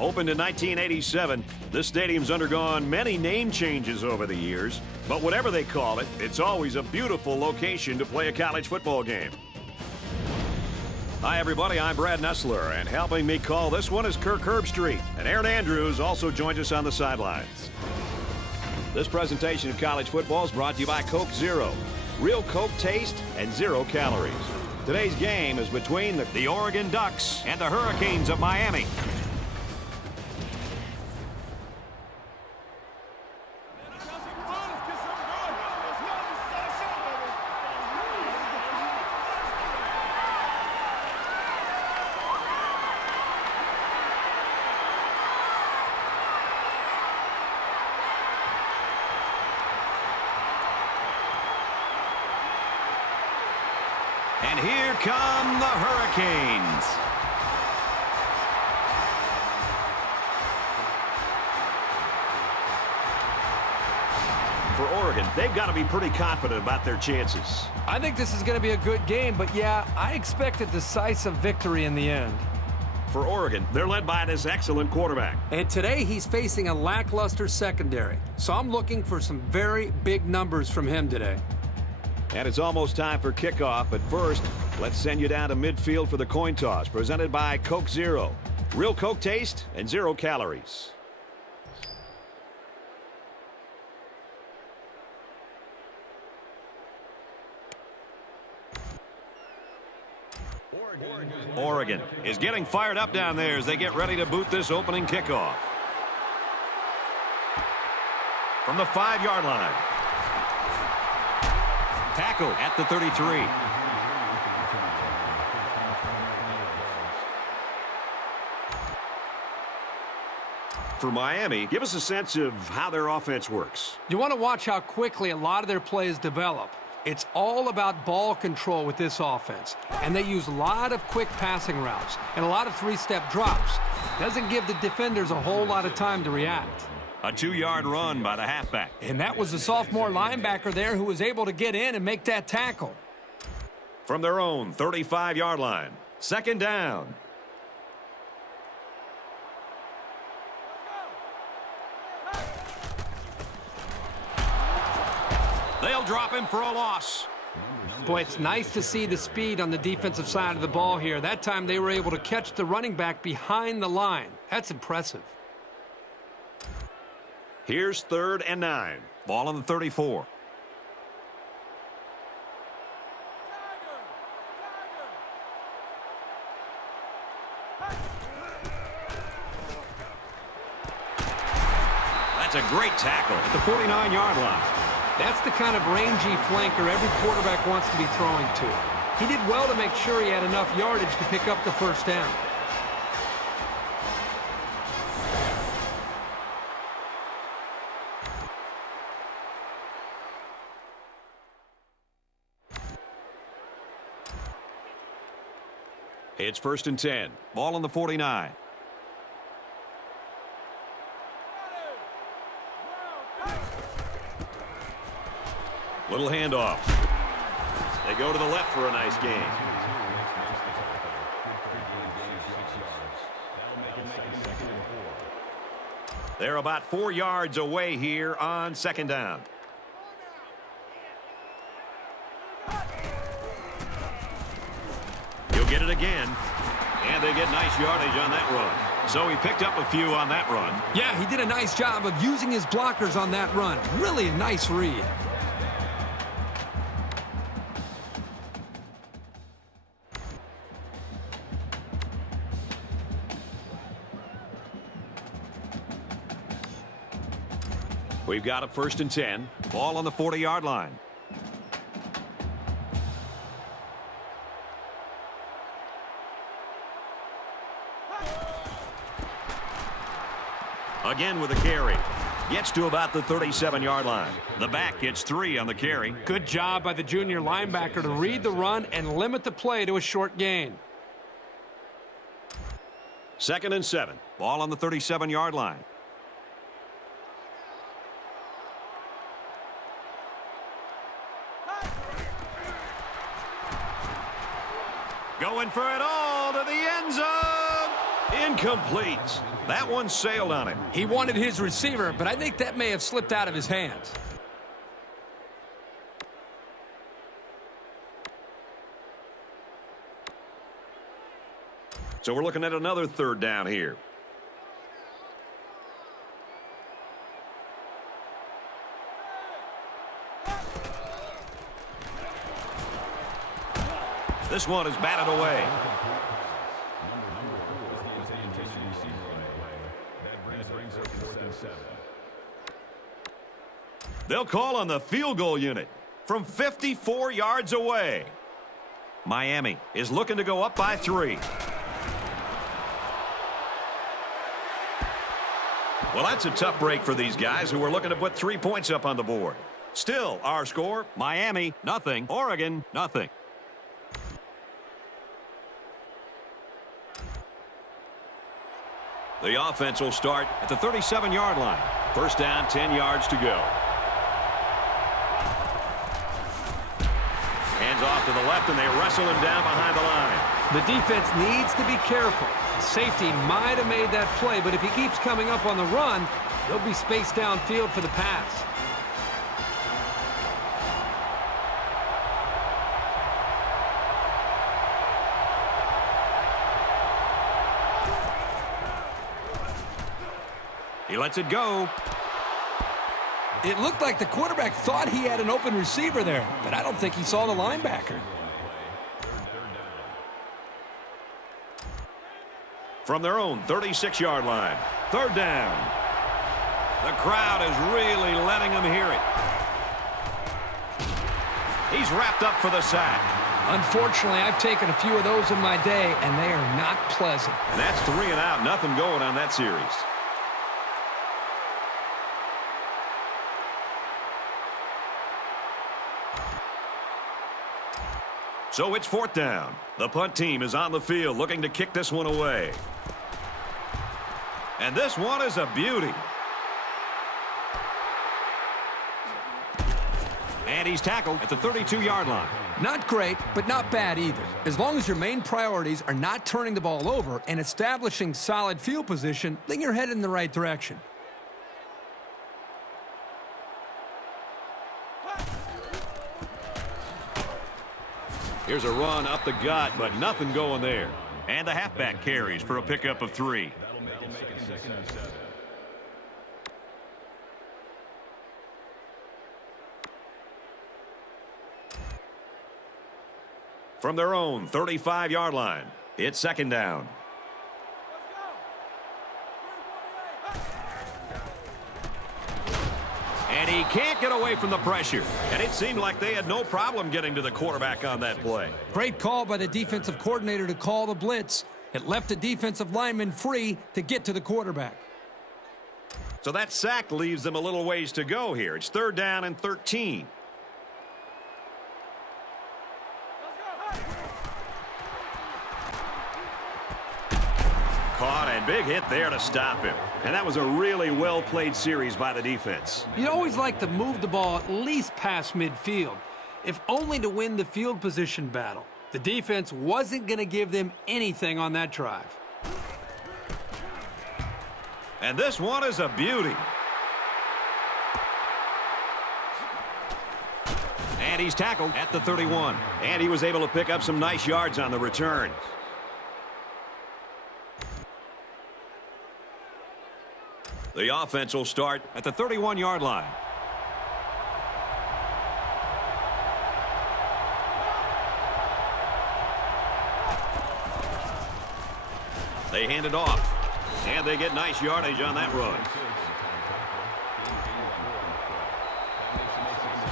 Opened in 1987, this stadium's undergone many name changes over the years, but whatever they call it, it's always a beautiful location to play a college football game. Hi, everybody. I'm Brad Nessler, and helping me call this one is Kirk Herbstreit, and Aaron Andrews also joins us on the sidelines. This presentation of college football is brought to you by Coke Zero. Real Coke taste and 0 calories. Today's game is between the Oregon Ducks and the Hurricanes of Miami. And here come the Hurricanes. For Oregon, they've got to be pretty confident about their chances. I think this is going to be a good game, but yeah, I expect a decisive victory in the end. For Oregon, they're led by this excellent quarterback. And today he's facing a lackluster secondary, so I'm looking for some very big numbers from him today. And it's almost time for kickoff, but first, let's send you down to midfield for the coin toss, presented by Coke Zero. Real Coke taste and 0 calories. Oregon is getting fired up down there as they get ready to boot this opening kickoff. From the 5-yard line. Tackle at the 33. For Miami, give us a sense of how their offense works. You want to watch how quickly a lot of their plays develop. It's all about ball control with this offense, and they use a lot of quick passing routes and a lot of 3-step drops. Doesn't give the defenders a whole lot of time to react. A 2-yard run by the halfback. And that was the sophomore linebacker there who was able to get in and make that tackle. From their own 35-yard line, 2nd down. They'll drop him for a loss. Boy, it's nice to see the speed on the defensive side of the ball here. That time they were able to catch the running back behind the line. That's impressive. Here's 3rd and 9. Ball on the 34. That's a great tackle at the 49-yard line. That's the kind of rangy flanker every quarterback wants to be throwing to. He did well to make sure he had enough yardage to pick up the 1st down. It's 1st and 10. Ball on the 49. Little handoff. They go to the left for a nice gain. They're about 4 yards away here on 2nd down. He'll get it again. And they get nice yardage on that run. So he picked up a few on that run. Yeah, he did a nice job of using his blockers on that run. Really a nice read. We've got a 1st and 10. Ball on the 40-yard line. Again with a carry. Gets to about the 37-yard line. The back gets 3 on the carry. Good job by the junior linebacker to read the run and limit the play to a short gain. 2nd and 7. Ball on the 37-yard line. Going for it all to the end zone. Incomplete. That one sailed on him. He wanted his receiver, but I think that may have slipped out of his hands. So we're looking at another third down here. This one is batted away. They'll call on the field goal unit from 54 yards away. Miami is looking to go up by 3. Well, that's a tough break for these guys who are looking to put 3 points up on the board. Still, our score, Miami, nothing. Oregon, nothing. The offense will start at the 37-yard line. First down, 10 yards to go. Hands off to the left, and they wrestle him down behind the line. The defense needs to be careful. The safety might have made that play, but if he keeps coming up on the run, he'll be spaced downfield for the pass. He lets it go. It looked like the quarterback thought he had an open receiver there, but I don't think he saw the linebacker. From their own 36-yard line, third down. The crowd is really letting him hear it. He's wrapped up for the sack. Unfortunately, I've taken a few of those in my day, and they are not pleasant. And that's 3 and out. Nothing going on that series. So it's fourth down. The punt team is on the field looking to kick this one away. And this one is a beauty. And he's tackled at the 32-yard line. Not great, but not bad either. As long as your main priorities are not turning the ball over and establishing solid field position, then you're headed in the right direction. Here's a run up the gut, but nothing going there. And the halfback carries for a pickup of 3. From their own 35-yard line, it's second down. And he can't get away from the pressure. And it seemed like they had no problem getting to the quarterback on that play. Great call by the defensive coordinator to call the blitz. It left the defensive lineman free to get to the quarterback. So that sack leaves them a little ways to go here. It's third down and 13. Caught, and big hit there to stop him. And that was a really well-played series by the defense. You always like to move the ball at least past midfield, if only to win the field position battle. The defense wasn't going to give them anything on that drive. And this one is a beauty. And he's tackled at the 31. And he was able to pick up some nice yards on the return. The offense will start at the 31-yard line. They hand it off, and they get nice yardage on that run.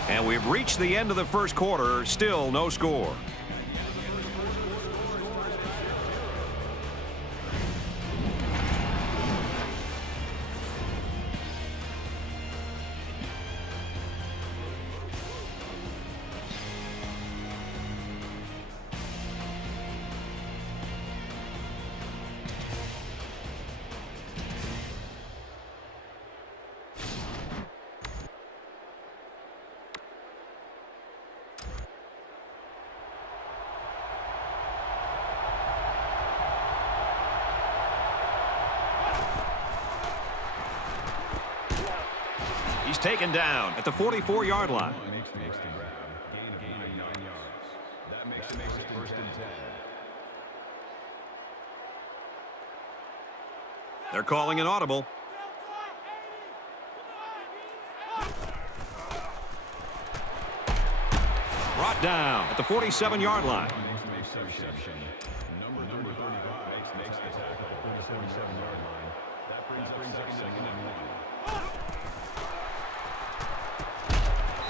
And we've reached the end of the first quarter, still no score. He's taken down at the 44-yard line. They're calling an audible. Brought down at the 47-yard line. Number 35 makes the tackle at the 47-yard line. That brings up second and 1.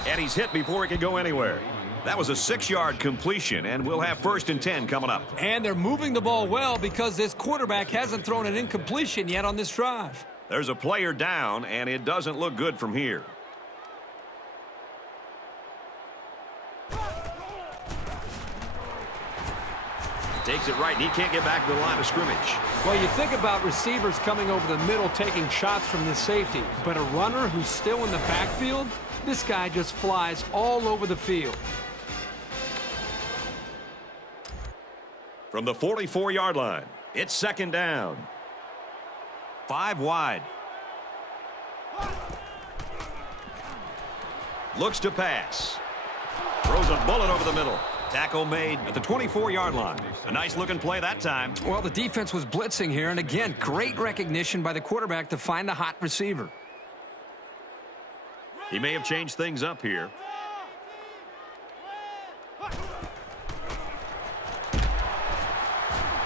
And he's hit before he can go anywhere. That was a 6-yard completion, and we'll have 1st and 10 coming up. And they're moving the ball well because this quarterback hasn't thrown an incompletion yet on this drive. There's a player down, and it doesn't look good from here. Takes it right, and he can't get back to the line of scrimmage. Well, you think about receivers coming over the middle taking shots from this safety, but a runner who's still in the backfield, this guy just flies all over the field. From the 44-yard line, it's 2nd down. 5 wide. Looks to pass. Throws a bullet over the middle. Tackle made at the 24-yard line. A nice-looking play that time. Well, the defense was blitzing here, and again, great recognition by the quarterback to find the hot receiver. He may have changed things up here.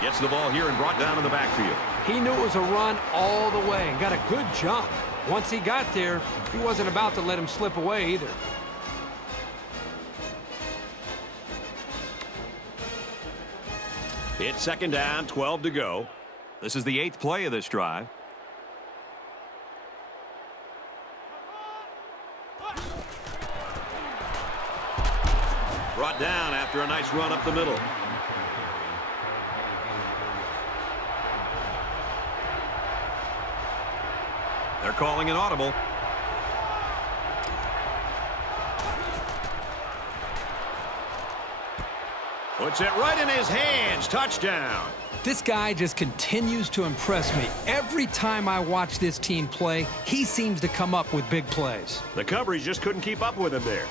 Gets the ball here and brought down in the backfield. He knew it was a run all the way and got a good jump. Once he got there, he wasn't about to let him slip away either. It's 2nd down, 12 to go. This is the 8th play of this drive. Brought down after a nice run up the middle. They're calling an audible. Puts it right in his hands. Touchdown. This guy just continues to impress me. Every time I watch this team play, he seems to come up with big plays. The coverage just couldn't keep up with him there.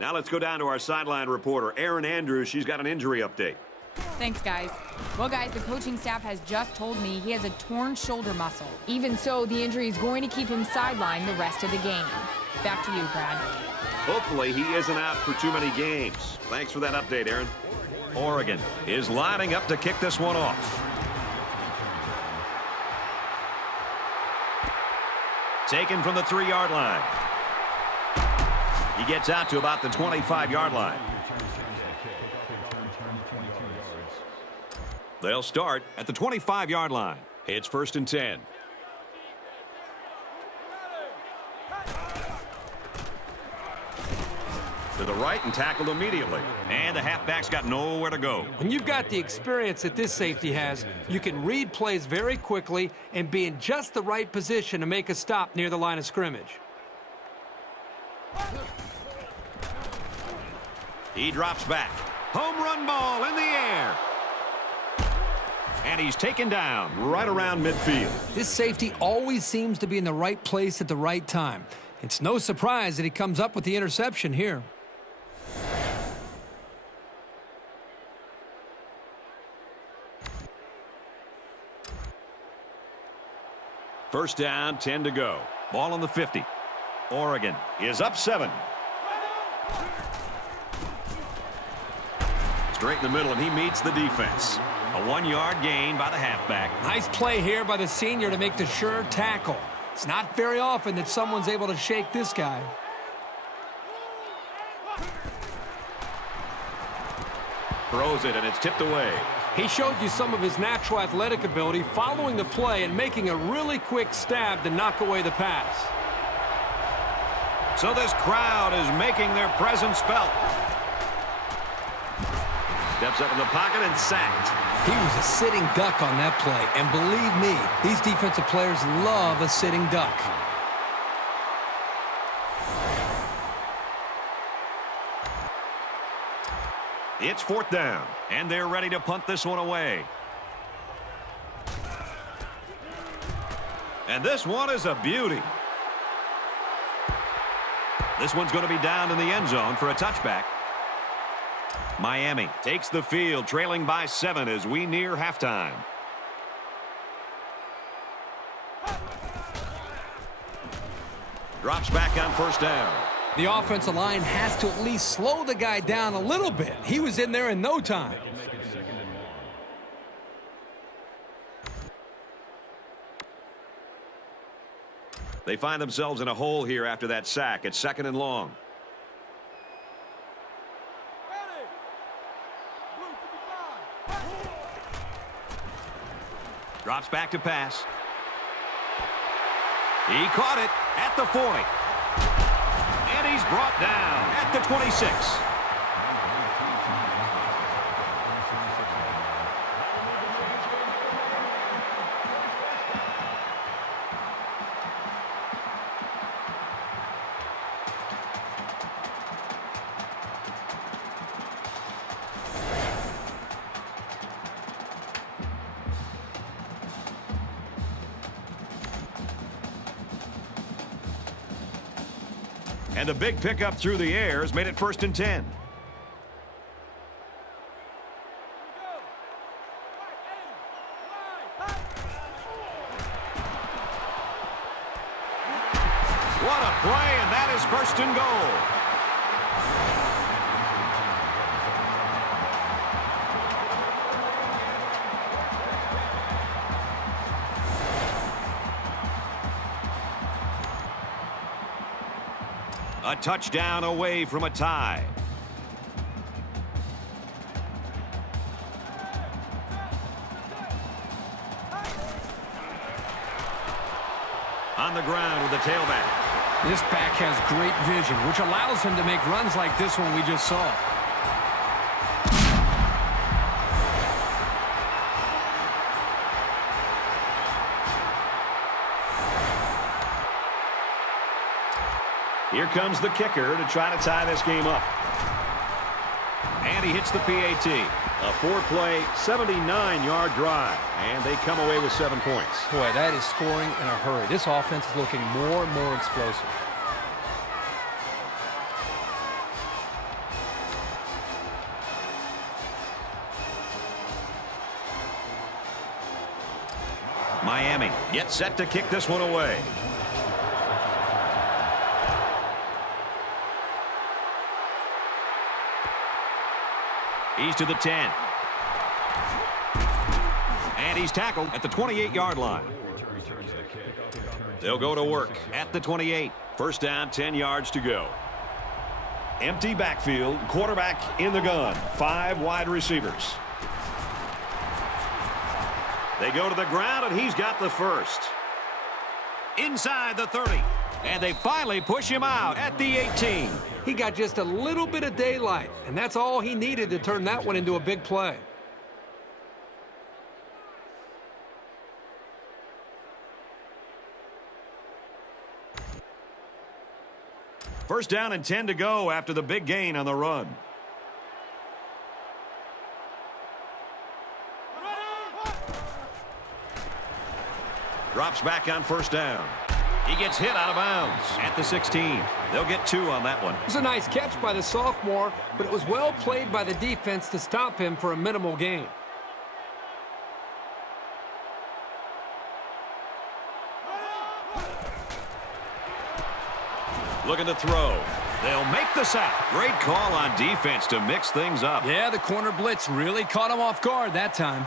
Now let's go down to our sideline reporter, Erin Andrews. She's got an injury update. Thanks, guys. Well, guys, the coaching staff has just told me he has a torn shoulder muscle. Even so, the injury is going to keep him sidelined the rest of the game. Back to you, Brad. Hopefully he isn't out for too many games. Thanks for that update, Erin. Oregon is lining up to kick this one off. Taken from the 3-yard line. He gets out to about the 25-yard line. They'll start at the 25-yard line. It's 1st and 10. To the right and tackled immediately. And the halfback's got nowhere to go. When you've got the experience that this safety has, you can read plays very quickly and be in just the right position to make a stop near the line of scrimmage. He drops back. Home run ball in the air. And he's taken down right around midfield. This safety always seems to be in the right place at the right time. It's no surprise that he comes up with the interception here. First down, 10 to go. Ball on the 50. Oregon is up 7. Straight in the middle, and he meets the defense. A 1-yard gain by the halfback. Nice play here by the senior to make the sure tackle. It's not very often that someone's able to shake this guy. Throws it, and it's tipped away. He showed you some of his natural athletic ability following the play and making a really quick stab to knock away the pass. So this crowd is making their presence felt. Steps up in the pocket and sacked. He was a sitting duck on that play. And believe me, these defensive players love a sitting duck. It's 4th down, and they're ready to punt this one away. And this one is a beauty. This one's going to be down in the end zone for a touchback. Miami takes the field, trailing by 7 as we near halftime. Drops back on 1st down. The offensive line has to at least slow the guy down a little bit. He was in there in no time. They find themselves in a hole here after that sack. It's 2nd and long. Drops back to pass. He caught it at the 40. And he's brought down at the 26. And a big pickup through the air has made it 1st and 10. What a play, and that is 1st and goal. A touchdown away from a tie. On the ground with the tailback. This back has great vision, which allows him to make runs like this one we just saw. Here comes the kicker to try to tie this game up. And he hits the PAT. A 4-play, 79-yard drive. And they come away with 7 points. Boy, that is scoring in a hurry. This offense is looking more and more explosive. Miami gets set to kick this one away. He's to the 10. And he's tackled at the 28-yard line. They'll go to work at the 28. 1st down, 10 yards to go. Empty backfield, quarterback in the gun. 5 wide receivers. They go to the ground, and he's got the 1st. Inside the 30. And they finally push him out at the 18. He got just a little bit of daylight, and that's all he needed to turn that one into a big play. First down and 10 to go after the big gain on the run. Drops back on 1st down. He gets hit out of bounds at the 16. They'll get 2 on that one. It was a nice catch by the sophomore, but it was well played by the defense to stop him for a minimal gain. Looking to throw. They'll make the sack. Great call on defense to mix things up. Yeah, the corner blitz really caught him off guard that time.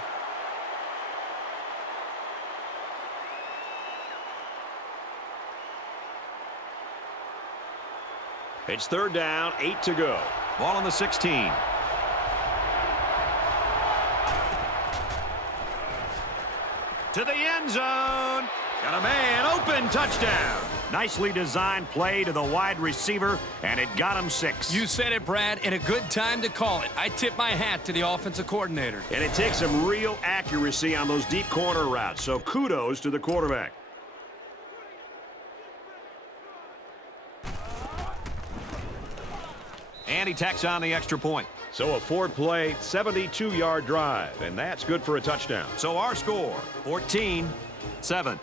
It's 3rd down, 8 to go. Ball on the 16. To the end zone. Got a man open, touchdown. Nicely designed play to the wide receiver, and it got him 6. You said it, Brad, and a good time to call it. I tip my hat to the offensive coordinator. And it takes some real accuracy on those deep corner routes, so kudos to the quarterback. And he tacks on the extra point. So a 4-play, 72-yard drive, and that's good for a touchdown. So our score, 14-7.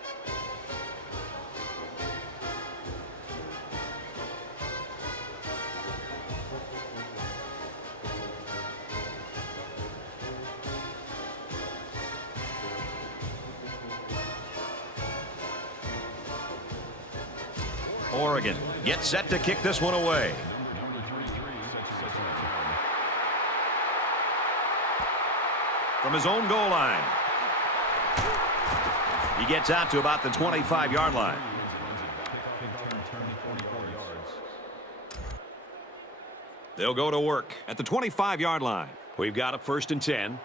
Oregon gets set to kick this one away. From his own goal line. He gets out to about the 25-yard line. They'll go to work at the 25-yard line. We've got a 1st and 10.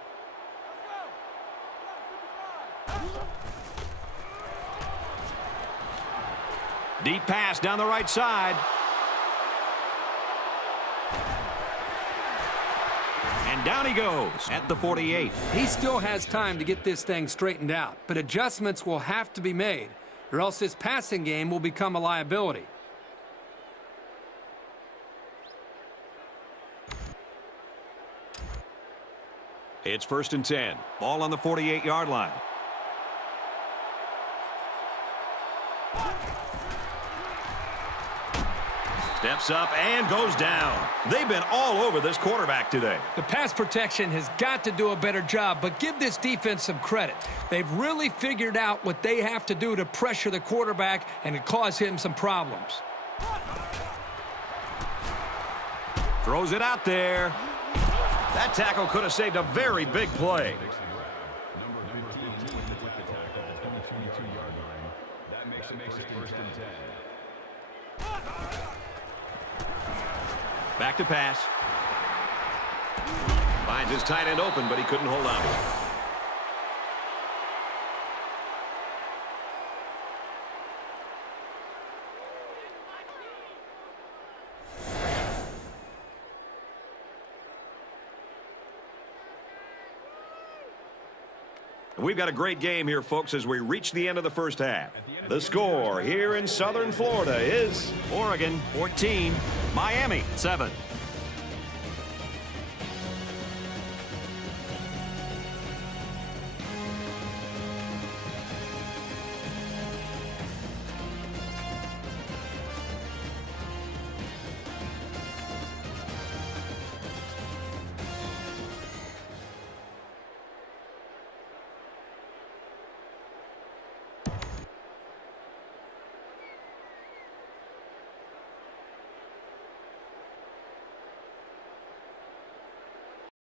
Deep pass down the right side. And down he goes at the 48. He still has time to get this thing straightened out, but adjustments will have to be made, or else this passing game will become a liability. It's 1st and 10. Ball on the 48-yard line. Steps up and goes down. They've been all over this quarterback today. The pass protection has got to do a better job, but give this defense some credit. They've really figured out what they have to do to pressure the quarterback and to cause him some problems. Throws it out there. That tackle could have saved a very big play. Back to pass. Finds his tight end open, but he couldn't hold on to it. We've got a great game here, folks, as we reach the end of the first half. The score here in Southern Florida is Oregon 14, Miami 7.